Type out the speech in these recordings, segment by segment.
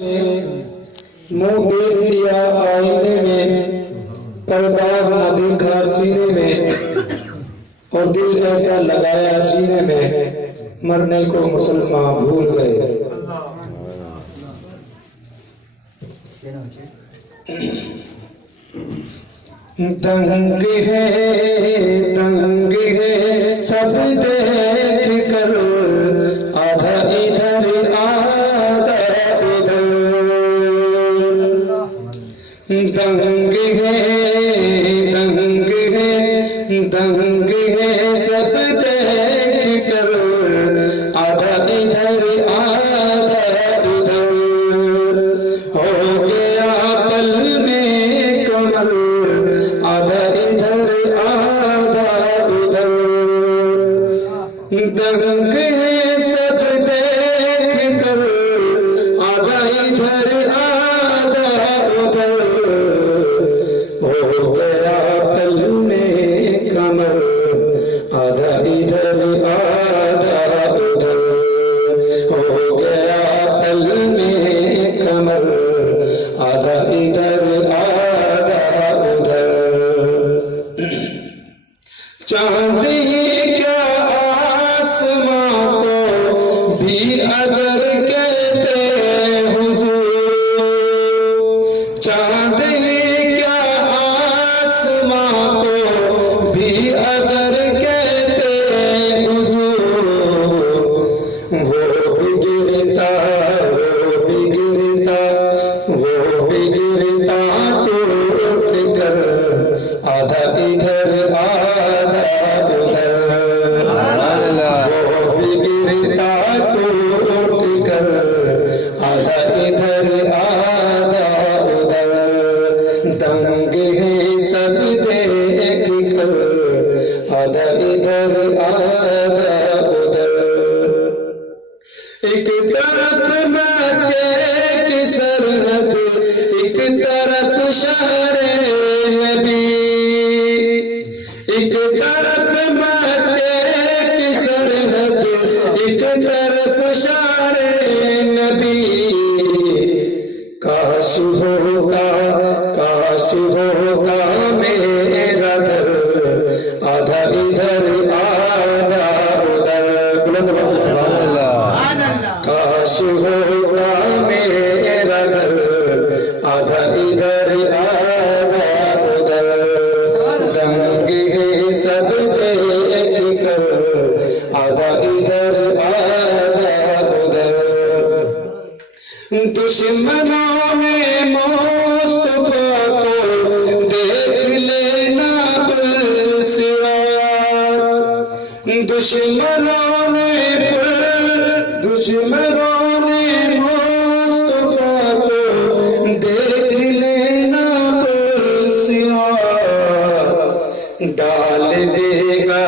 मुंह देख लिया आईने में, पर दाग न देखा सीने में, और दिल ऐसा लगाया जीने में, मरने को मुसलमान भूल गए। तंग है सब देख कर, आधा इधर आधा उधर। दंग है सब देख कर, आधा इधर आधा उधर। हो गया पल में कमर, आधा इधर आधा उधर। दंग है सब देख कर, आधा इधर आधा उधर। हो गया पल में कमर, आधा इधर आधा उधर। हो गया पल में कमर, आधा इधर आधा उधर। चांद ही क्या आसमां को भी अगर कहते हुजूर, चांद ही क्या आसमां को भी अगर कहते हुजूर। वो भी गिरता टूट कर, आधा इधर आधा उधर। वो भी गिरता टूट कर, आधा इधर आधा उधर। दंग है सब देख कर, आधा इधर आधा उधर। एक तरफ मक्के की सरहद, एक तरफ शहरे नबी। एक तरफ मक्के की सरहद, एक तरफ शहरे नबी। काश होता मेरा घर, आधा इधर आधा उधर। काश होता मेरा घर, आधा इधर आधा उधर। दंग है सब देख कर, आधा इधर आधा उधर। दुश्मनों ने मुस्तफा को देख लेना बलसिरा। दुश्मनों ने मुस्तफा को देख लेना बलसिरा। डाल देगा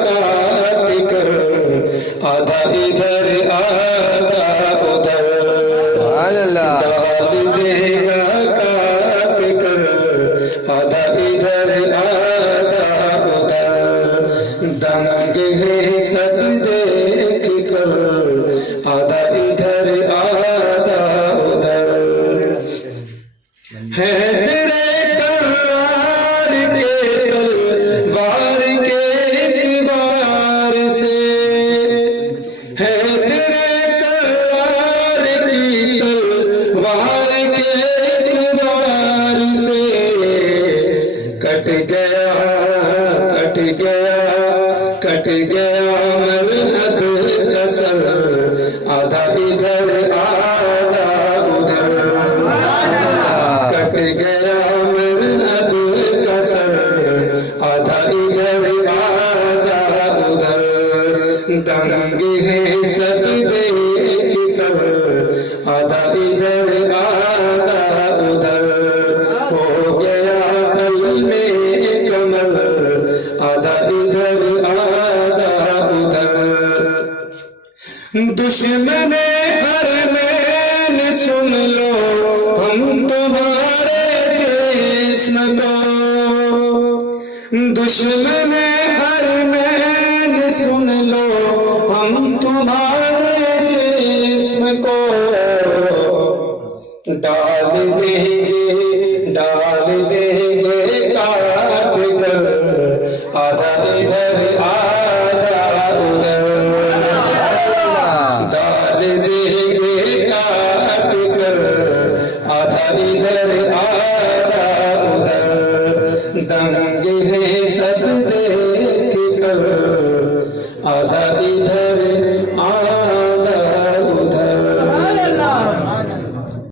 काट कर, आधा इधर आधा उधर। डाल देगा काट कर, आधा इधर आधा उधर। दंग है सब देख कर, आधा इधर आधा उधर। है तेरे करार के तलवार के एक बार से, है तेरे करार की तलवार के एक बार से। कट गया मरहब का सर, आधा इधर आधा उधर। कट गया मरहब का सर, आधा इधर आधा उधर। दंग है सब देख कर, आधा इधर आधा उधर। हो गया पल में कमर, आधा इधर आधा उधर। दुश्मने हरमैन सुन लो, हम तुम्हारे जिस्म को। दुश्मने हरमैन सुन लो, हम तुम्हारे जिस्म کو ڈال دیں